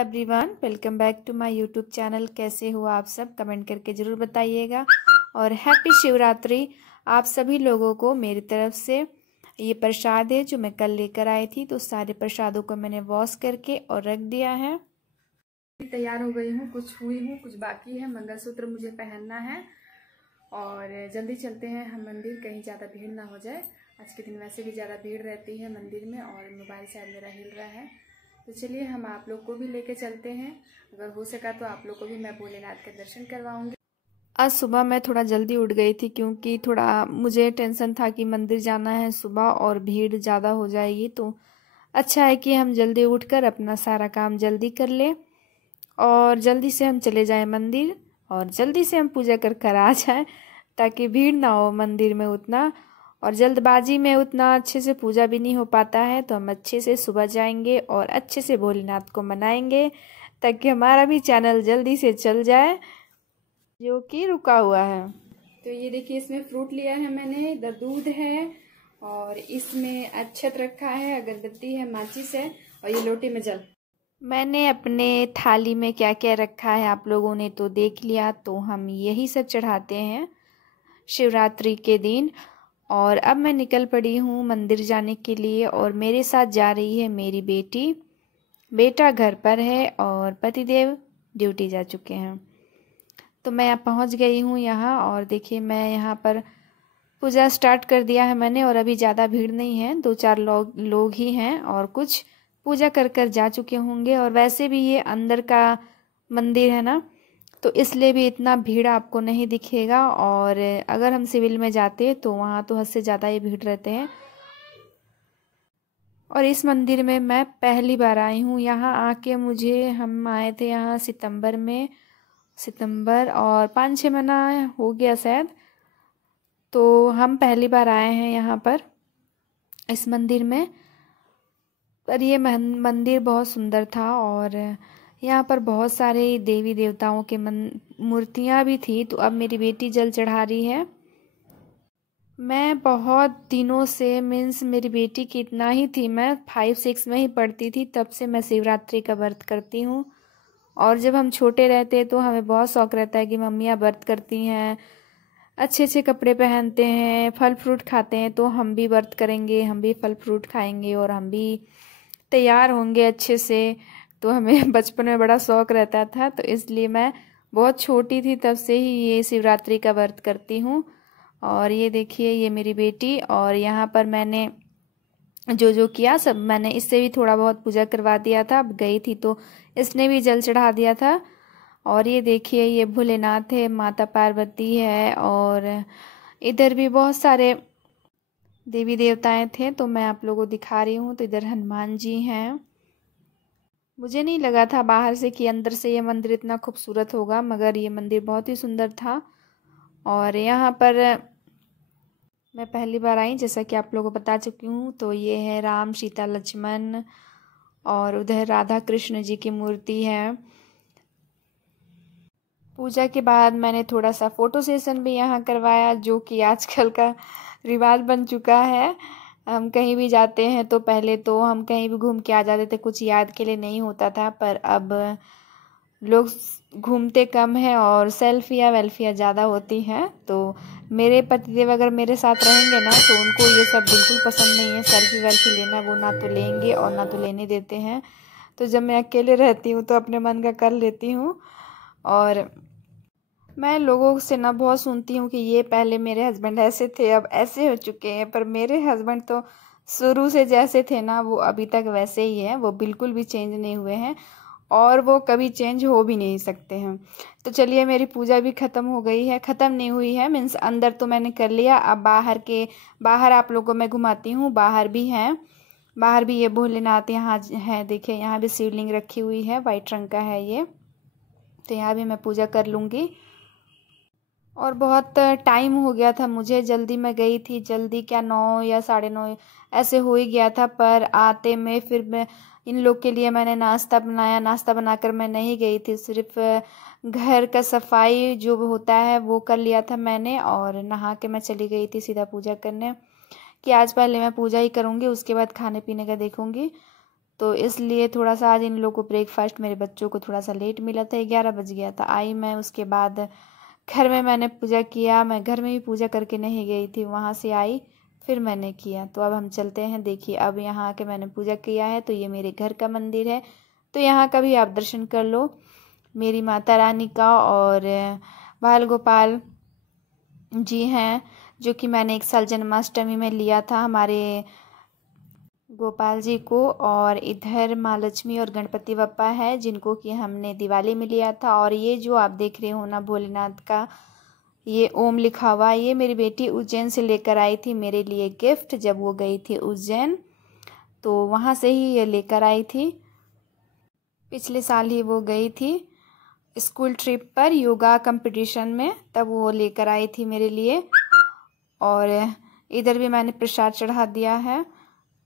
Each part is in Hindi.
Everyone, welcome back to my YouTube channel. कैसे हो आप सब? कमेंट करके ज़रूर बताइएगा। और हैप्पी शिवरात्रि आप सभी लोगों को मेरी तरफ से। ये प्रसाद है जो मैं कल लेकर आई थी, तो सारे प्रसादों को मैंने वॉश करके और रख दिया है। तैयार हो गई हूँ, कुछ हुई हूँ, कुछ बाकी है। मंगलसूत्र मुझे पहनना है और जल्दी चलते हैं हम मंदिर, कहीं ज़्यादा भीड़ ना हो जाए। आज के दिन वैसे भी ज़्यादा भीड़ रहती है मंदिर में और मोबाइल शायद मेरा हिल रहा है, तो चलिए हम आप लोग को भी लेके चलते हैं। अगर हो सका तो आप लोग को भी मैं भोलेनाथ के दर्शन करवाऊंगी। आज सुबह मैं थोड़ा जल्दी उठ गई थी क्योंकि थोड़ा मुझे टेंशन था कि मंदिर जाना है सुबह और भीड़ ज़्यादा हो जाएगी, तो अच्छा है कि हम जल्दी उठकर अपना सारा काम जल्दी कर ले और जल्दी से हम चले जाएं मंदिर और जल्दी से हम पूजा कर आ जाएं, ताकि भीड़ ना हो मंदिर में उतना। और जल्दबाजी में उतना अच्छे से पूजा भी नहीं हो पाता है, तो हम अच्छे से सुबह जाएंगे और अच्छे से भोलेनाथ को मनाएंगे, ताकि हमारा भी चैनल जल्दी से चल जाए जो कि रुका हुआ है। तो ये देखिए, इसमें फ्रूट लिया है मैंने, इधर दूध है और इसमें अक्षत रखा है, अगरबत्ती है, माचिस है और ये लोटे में जल। मैंने अपने थाली में क्या क्या रखा है आप लोगों ने तो देख लिया, तो हम यही सब चढ़ाते हैं शिवरात्रि के दिन। और अब मैं निकल पड़ी हूँ मंदिर जाने के लिए और मेरे साथ जा रही है मेरी बेटी। बेटा घर पर है और पतिदेव ड्यूटी जा चुके हैं। तो मैं पहुँच गई हूँ यहाँ और देखिए मैं यहाँ पर पूजा स्टार्ट कर दिया है मैंने। और अभी ज़्यादा भीड़ नहीं है, 2-4 लोग ही हैं और कुछ पूजा कर जा चुके होंगे। और वैसे भी ये अंदर का मंदिर है ना, तो इसलिए भी इतना भीड़ आपको नहीं दिखेगा। और अगर हम सिविल में जाते तो वहाँ तो हद से ज़्यादा ही भीड़ रहते हैं। और इस मंदिर में मैं पहली बार आई हूँ। यहाँ आके हम आए थे यहाँ सितंबर और 5-6 महीना हो गया शायद। तो हम पहली बार आए हैं यहाँ पर इस मंदिर में। पर ये मंदिर बहुत सुंदर था और यहाँ पर बहुत सारे देवी देवताओं के मूर्तियाँ भी थी। तो अब मेरी बेटी जल चढ़ा रही है। मैं बहुत दिनों से मेरी बेटी की इतना ही थी, मैं 5-6 में ही पढ़ती थी, तब से मैं शिवरात्रि का व्रत करती हूँ। और जब हम छोटे रहते तो हमें बहुत शौक़ रहता है कि मम्मियाँ व्रत करती हैं, अच्छे अच्छे कपड़े पहनते हैं, फल फ्रूट खाते हैं, तो हम भी व्रत करेंगे, हम भी फल फ्रूट खाएंगे और हम भी तैयार होंगे अच्छे से। तो हमें बचपन में बड़ा शौक़ रहता था, तो इसलिए मैं बहुत छोटी थी तब से ही ये शिवरात्रि का व्रत करती हूँ। और ये देखिए ये मेरी बेटी, और यहाँ पर मैंने जो किया सब मैंने इससे भी थोड़ा बहुत पूजा करवा दिया था। अब गई थी तो इसने भी जल चढ़ा दिया था। और ये देखिए ये भोलेनाथ है, माता पार्वती है और इधर भी बहुत सारे देवी देवताएं थे, तो मैं आप लोगों को दिखा रही हूँ। तो इधर हनुमान जी हैं। मुझे नहीं लगा था बाहर से कि अंदर से ये मंदिर इतना खूबसूरत होगा, मगर ये मंदिर बहुत ही सुंदर था। और यहाँ पर मैं पहली बार आई, जैसा कि आप लोगों को बता चुकी हूँ। तो ये है राम सीता लक्ष्मण और उधर राधा कृष्ण जी की मूर्ति है। पूजा के बाद मैंने थोड़ा सा फ़ोटो सेशन भी यहाँ करवाया, जो कि आजकल का रिवाज बन चुका है। हम कहीं भी जाते हैं तो पहले तो हम कहीं भी घूम के आ जाते थे, कुछ याद के लिए नहीं होता था। पर अब लोग घूमते कम हैं और सेल्फियाँ वेल्फियाँ ज़्यादा होती हैं। तो मेरे पतिदेव अगर मेरे साथ रहेंगे ना, तो उनको ये सब बिल्कुल पसंद नहीं है, सेल्फी वेल्फी लेना। वो ना तो लेंगे और ना तो लेने देते हैं। तो जब मैं अकेले रहती हूँ तो अपने मन का कर लेती हूँ। और मैं लोगों से ना बहुत सुनती हूँ कि ये पहले मेरे हस्बैंड ऐसे थे, अब ऐसे हो चुके हैं। पर मेरे हस्बैंड तो शुरू से जैसे थे ना, वो अभी तक वैसे ही हैं, वो बिल्कुल भी चेंज नहीं हुए हैं और वो कभी चेंज हो भी नहीं सकते हैं। तो चलिए मेरी पूजा भी ख़त्म हो गई है, ख़त्म नहीं हुई है, मीन्स अंदर तो मैंने कर लिया। अब बाहर आप लोगों को मैं घुमाती हूँ। बाहर भी हैं, बाहर भी ये भोलेनाथ यहाँ है। देखिए यहाँ भी शिवलिंग रखी हुई है, वाइट रंग का है ये। तो यहाँ भी मैं पूजा कर लूँगी। और बहुत टाइम हो गया था मुझे, जल्दी मैं गई थी, जल्दी क्या 9 या 9:30 ऐसे हो ही गया था। पर आते में फिर मैं इन लोग के लिए मैंने नाश्ता बनाया, नाश्ता बनाकर मैं नहीं गई थी, सिर्फ घर का सफाई जो होता है वो कर लिया था मैंने। और नहा के मैं चली गई थी सीधा पूजा करने, कि आज पहले मैं पूजा ही करूँगी, उसके बाद खाने पीने का देखूँगी। तो इसलिए थोड़ा सा आज इन लोगों को ब्रेकफास्ट मेरे बच्चों को थोड़ा सा लेट मिला था, 11 बज गया था। आई मैं, उसके बाद घर में मैंने पूजा किया। मैं घर में भी पूजा करके नहीं गई थी, वहाँ से आई फिर मैंने किया। तो अब हम चलते हैं। देखिए अब यहाँ आके मैंने पूजा किया है, तो ये मेरे घर का मंदिर है, तो यहाँ का भी आप दर्शन कर लो, मेरी माता रानी का। और बाल गोपाल जी हैं, जो कि मैंने एक साल जन्माष्टमी में लिया था हमारे गोपाल जी को। और इधर माँ लक्ष्मी और गणपति बप्पा है, जिनको कि हमने दिवाली में लिया था। और ये जो आप देख रहे हो ना भोलेनाथ का ये ओम लिखा हुआ, ये मेरी बेटी उज्जैन से लेकर आई थी मेरे लिए गिफ्ट, जब वो गई थी उज्जैन, तो वहाँ से ही ये लेकर आई थी। पिछले साल ही वो गई थी स्कूल ट्रिप पर योगा कंपटीशन में, तब वो लेकर आई थी मेरे लिए। और इधर भी मैंने प्रसाद चढ़ा दिया है।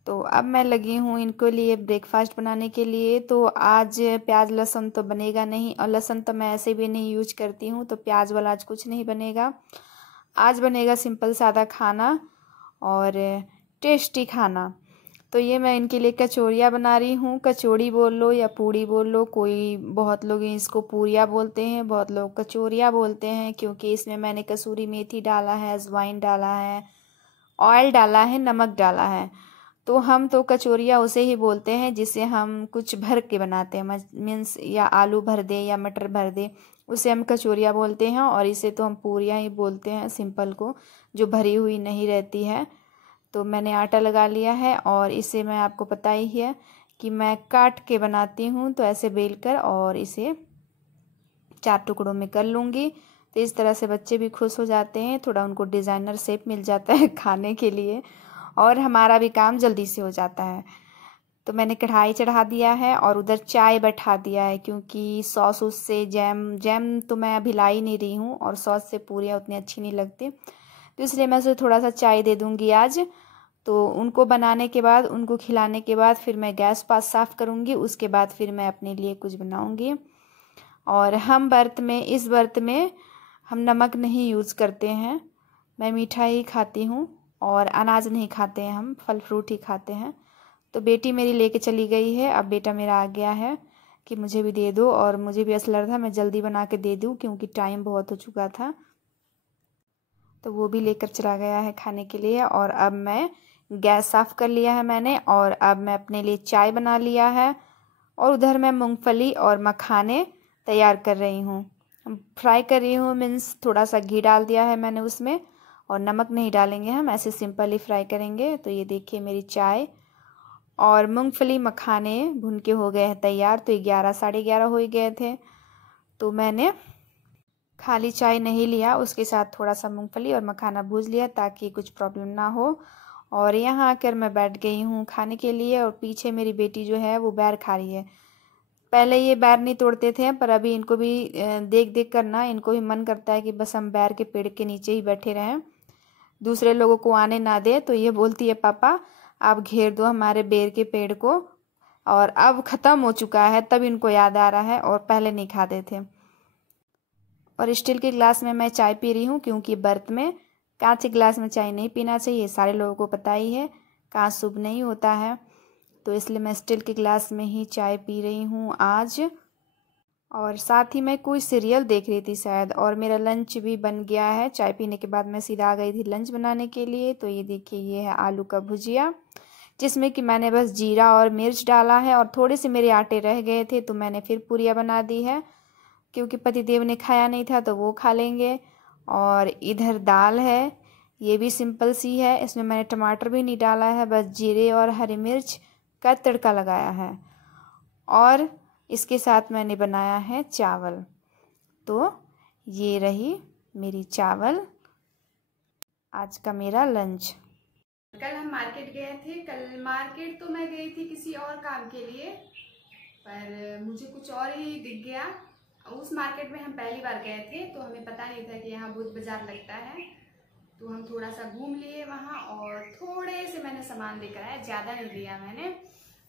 तो अब मैं लगी हूँ इनको लिए ब्रेकफास्ट बनाने के लिए। तो आज प्याज लहसुन तो बनेगा नहीं, और लहसुन तो मैं ऐसे भी नहीं यूज करती हूँ, तो प्याज वाला आज कुछ नहीं बनेगा। आज बनेगा सिंपल सादा खाना और टेस्टी खाना। तो ये मैं इनके लिए कचौड़ियाँ बना रही हूँ। कचौड़ी बोल लो या पूड़ी बोल लो, कोई बहुत लोग इसको पूरियाँ बोलते हैं, बहुत लोग कचौड़ियाँ बोलते हैं, क्योंकि इसमें मैंने कसूरी मेथी डाला है, अजवाइन डाला है, ऑयल डाला है, नमक डाला है। तो हम तो कचौरियाँ उसे ही बोलते हैं जिसे हम कुछ भर के बनाते हैं, मीन्स या आलू भर दे या मटर भर दे, उसे हम कचौरियाँ बोलते हैं। और इसे तो हम पूरियाँ ही बोलते हैं, सिंपल को, जो भरी हुई नहीं रहती है। तो मैंने आटा लगा लिया है, और इसे मैं आपको पता ही है कि मैं काट के बनाती हूँ, तो ऐसे बेल कर और इसे 4 टुकड़ों में कर लूँगी। तो इस तरह से बच्चे भी खुश हो जाते हैं, थोड़ा उनको डिज़ाइनर शेप मिल जाता है खाने के लिए, और हमारा भी काम जल्दी से हो जाता है। तो मैंने कढ़ाई चढ़ा दिया है और उधर चाय बैठा दिया है, क्योंकि सॉस उससे जैम तो मैं अभी ला ही नहीं रही हूँ, और सॉस से पूरियाँ उतनी अच्छी नहीं लगती, तो इसलिए मैं उसे थोड़ा सा चाय दे दूँगी आज। तो उनको बनाने के बाद, उनको खिलाने के बाद फिर मैं गैस पास साफ़ करूँगी, उसके बाद फिर मैं अपने लिए कुछ बनाऊँगी। और हम इस व्रत में हम नमक नहीं यूज़ करते हैं, मैं मीठा ही खाती हूँ, और अनाज नहीं खाते हैं, हम फल फ्रूट ही खाते हैं। तो बेटी मेरी लेके चली गई है, अब बेटा मेरा आ गया है कि मुझे भी दे दो, और मुझे भी ऐसा लग रहा था मैं जल्दी बना के दे दूँ, क्योंकि टाइम बहुत हो चुका था। तो वो भी लेकर चला गया है खाने के लिए। और अब मैं गैस साफ़ कर लिया है मैंने, और अब मैं अपने लिए चाय बना लिया है। और उधर मैं मूंगफली और मखाने तैयार कर रही हूँ, फ्राई कर रही हूँ, मीन्स थोड़ा सा घी डाल दिया है मैंने उसमें, और नमक नहीं डालेंगे, हम ऐसे सिंपल ही फ्राई करेंगे। तो ये देखिए मेरी चाय और मूंगफली मखाने भुन के हो गए हैं तैयार। तो 11 साढ़े 11 हो ही गए थे, तो मैंने खाली चाय नहीं लिया, उसके साथ थोड़ा सा मूंगफली और मखाना भूज लिया, ताकि कुछ प्रॉब्लम ना हो। और यहाँ आकर मैं बैठ गई हूँ खाने के लिए, और पीछे मेरी बेटी जो है वो बैर खा रही है। पहले ये बैर नहीं तोड़ते थे, पर अभी इनको भी देख देख कर ना इनको भी मन करता है कि बस हम बैर के पेड़ के नीचे ही बैठे रहें, दूसरे लोगों को आने ना दे। तो ये बोलती है पापा आप घेर दो हमारे बेर के पेड़ को। और अब ख़त्म हो चुका है, तब इनको याद आ रहा है, और पहले नहीं खाते थे। और स्टील के गिलास में मैं चाय पी रही हूँ, क्योंकि व्रत में कांच के गिलास में चाय नहीं पीना चाहिए, सारे लोगों को पता ही है, कांच शुभ नहीं होता है। तो इसलिए मैं स्टील के गिलास में ही चाय पी रही हूँ आज। और साथ ही मैं कोई सीरियल देख रही थी शायद, और मेरा लंच भी बन गया है। चाय पीने के बाद मैं सीधा आ गई थी लंच बनाने के लिए। तो ये देखिए ये है आलू का भुजिया, जिसमें कि मैंने बस जीरा और मिर्च डाला है, और थोड़े से मेरे आटे रह गए थे, तो मैंने फिर पूरियाँ बना दी है, क्योंकि पतिदेव ने खाया नहीं था तो वो खा लेंगे। और इधर दाल है, ये भी सिंपल सी है, इसमें मैंने टमाटर भी नहीं डाला है, बस जीरे और हरी मिर्च का तड़का लगाया है। और इसके साथ मैंने बनाया है चावल। तो ये रही मेरी चावल, आज का मेरा लंच। कल हम मार्केट गए थे। कल मार्केट तो मैं गई थी किसी और काम के लिए, पर मुझे कुछ और ही दिख गया। उस मार्केट में हम पहली बार गए थे, तो हमें पता नहीं था कि यहाँ बुध बाजार लगता है। तो हम थोड़ा सा घूम लिए वहाँ, और थोड़े से मैंने सामान लेकर आया, ज़्यादा नहीं लिया मैंने,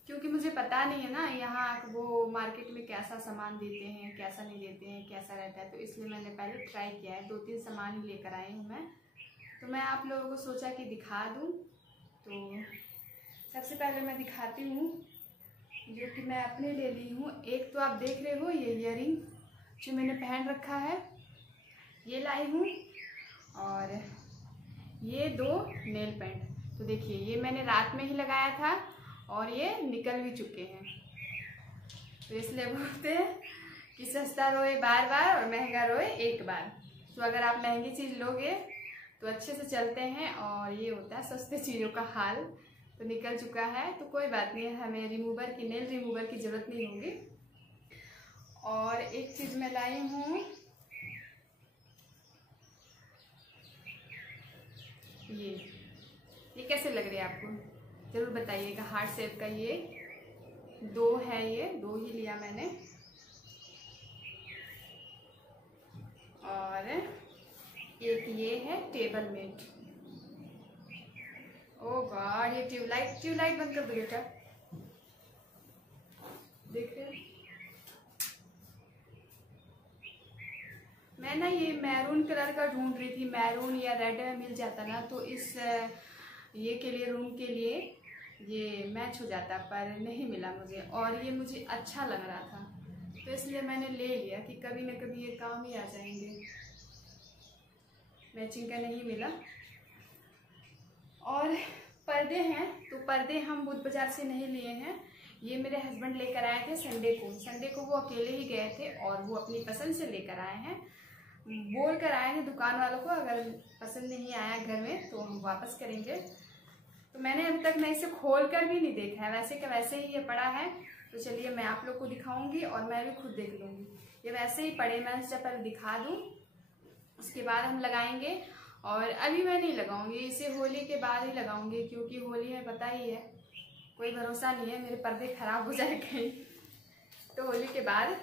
क्योंकि मुझे पता नहीं है ना यहाँ वो मार्केट में कैसा सामान देते हैं, कैसा नहीं देते हैं, कैसा रहता है। तो इसलिए मैंने पहले ट्राई किया है, 2-3 सामान ही लेकर आई हूँ मैं। तो मैं आप लोगों को सोचा कि दिखा दूँ। तो सबसे पहले मैं दिखाती हूँ जो कि मैं अपने ले ली हूँ। एक तो आप देख रहे हो ये इयररिंग जो मैंने पहन रखा है, ये लाई हूँ, और ये 2 नेल पेंट। तो देखिए ये मैंने रात में ही लगाया था और ये निकल भी चुके हैं। तो इसलिए बोलते हैं कि सस्ता रोए बार बार और महंगा रोए एक बार। तो अगर आप महंगी चीज़ लोगे तो अच्छे से चलते हैं, और ये होता है सस्ते चीज़ों का हाल। तो निकल चुका है तो कोई बात नहीं, हमें रिमूवर की, नेल रिमूवर की ज़रूरत नहीं होगी। और एक चीज़ मैं लाई हूँ, ये कैसे लग रही है आपको ज़रूर बताइएगा। हार्ट शेप का ये 2 है, ये 2 ही लिया मैंने। और एक ये है टेबल मेट। ओ गॉड, ये ट्यूबलाइट बंद कर दो बेटा। देख रहे हो, मैं ना ये मैरून कलर का ढूंढ रही थी, मैरून या रेड में मिल जाता ना तो इस ये के लिए, रूम के लिए ये मैच हो जाता, पर नहीं मिला मुझे, और ये मुझे अच्छा लग रहा था तो इसलिए मैंने ले लिया कि कभी न कभी ये काम ही आ जाएंगे। मैचिंग का नहीं मिला। और पर्दे हैं, तो पर्दे हम बुध बाजार से नहीं लिए हैं, ये मेरे हस्बैंड लेकर आए थे संडे को वो अकेले ही गए थे और वो अपनी पसंद से लेकर आए हैं। बोल कर आए हैं दुकान वालों को, अगर पसंद नहीं आया घर में तो हम वापस करेंगे। तो मैंने अभी तक मैं इसे खोल कर भी नहीं देखा है, वैसे का वैसे ही ये पड़ा है। तो चलिए मैं आप लोग को दिखाऊंगी और मैं भी खुद देख लूँगी। ये वैसे ही पड़े, मैं इसे पहले दिखा दूँ, उसके बाद हम लगाएंगे। और अभी मैं नहीं लगाऊंगी, इसे होली के बाद ही लगाऊंगी, क्योंकि होली में पता ही है कोई भरोसा नहीं है, मेरे पर्दे खराब हो जाए कहीं। तो होली के बाद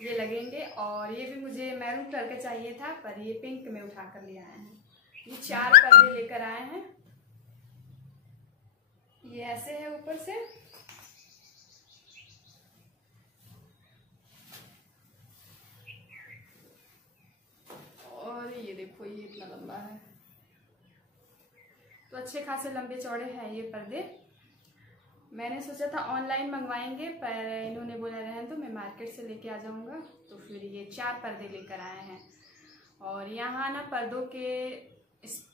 ये लगेंगे। और ये भी मुझे मैरून कलर का चाहिए था, पर ये पिंक में उठा कर ले आए हैं। ये 4 पर्दे लेकर आए हैं। ये ऐसे है ऊपर से, और ये देखो ये इतना लंबा है, तो अच्छे खासे लंबे चौड़े हैं ये पर्दे। मैंने सोचा था ऑनलाइन मंगवाएंगे, पर इन्होंने बोला रहने दो, मैं मार्केट से लेके आ जाऊंगा। तो फिर ये 4 पर्दे लेकर आए हैं। और यहाँ ना पर्दों के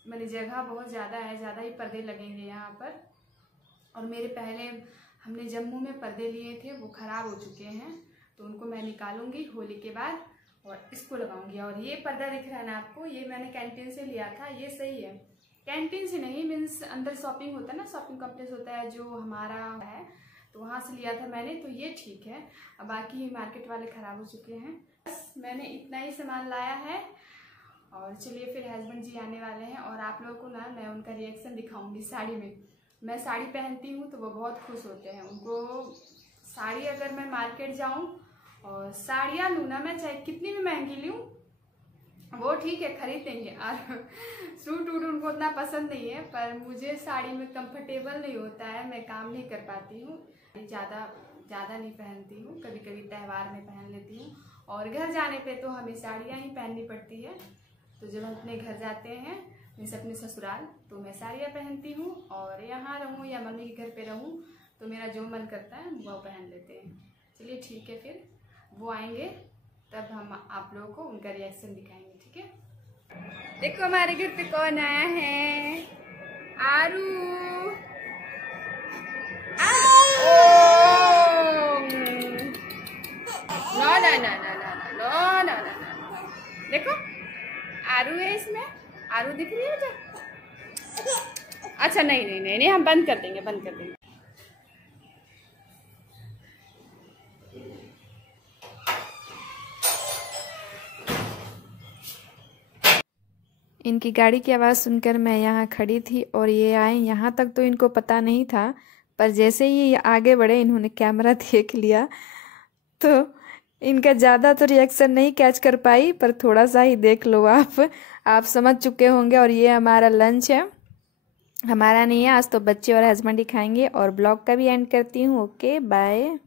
मतलब जगह बहुत ज़्यादा है, ज़्यादा ही पर्दे लगेंगे यहाँ पर। और मेरे पहले हमने जम्मू में पर्दे लिए थे, वो ख़राब हो चुके हैं, तो उनको मैं निकालूंगी होली के बाद और इसको लगाऊंगी। और ये पर्दा दिख रहा है ना आपको, ये मैंने कैंटीन से लिया था, ये सही है। कैंटीन से नहीं, मीन्स अंदर शॉपिंग होता है ना, शॉपिंग कॉम्प्लेक्स होता है जो हमारा है, तो वहाँ से लिया था मैंने, तो ये ठीक है। अब बाकी मार्केट वाले ख़राब हो चुके हैं। बस मैंने इतना ही सामान लाया है। और चलिए फिर हस्बैंड जी आने वाले हैं, और आप लोगों को ना मैं उनका रिएक्शन दिखाऊंगी साड़ी में। मैं साड़ी पहनती हूँ तो वो बहुत खुश होते हैं। उनको साड़ी, अगर मैं मार्केट जाऊँ और साड़ियाँ लूँ ना, मैं चाहे कितनी भी महंगी लूँ, वो ठीक है खरीद देंगे। और सूट वूट उनको उतना पसंद नहीं है, पर मुझे साड़ी में कंफर्टेबल नहीं होता है, मैं काम नहीं कर पाती हूँ, ज़्यादा नहीं पहनती हूँ, कभी कभी त्यौहार में पहन लेती हूँ। और घर जाने पे तो हमें साड़ियाँ ही पहननी पड़ती है। तो जब हम अपने घर जाते हैं, जैसे अपने ससुराल, तो मैं साड़ियाँ पहनती हूँ। और यहाँ रहूँ या मम्मी के घर पे रहूँ तो मेरा जो मन करता है वो पहन लेते हैं। चलिए ठीक है, फिर वो आएंगे तब हम आप लोगों को उनका रिएक्शन दिखाएंगे, ठीक है। देखो हमारे घर पे कौन आया है, आरू। ना देखो आरू है इसमें, आरू दिख रही है मुझे। अच्छा नहीं, हम बंद कर देंगे। इनकी गाड़ी की आवाज़ सुनकर मैं यहाँ खड़ी थी और ये आए। यहाँ तक तो इनको पता नहीं था, पर जैसे ही ये आगे बढ़े इन्होंने कैमरा देख लिया, तो इनका ज़्यादा तो रिएक्शन नहीं कैच कर पाई, पर थोड़ा सा ही देख लो आप समझ चुके होंगे। और ये हमारा लंच है, हमारा नहीं है आज, तो बच्चे और हस्बैंड ही खाएंगे। और ब्लॉग का भी एंड करती हूँ। Okay bye.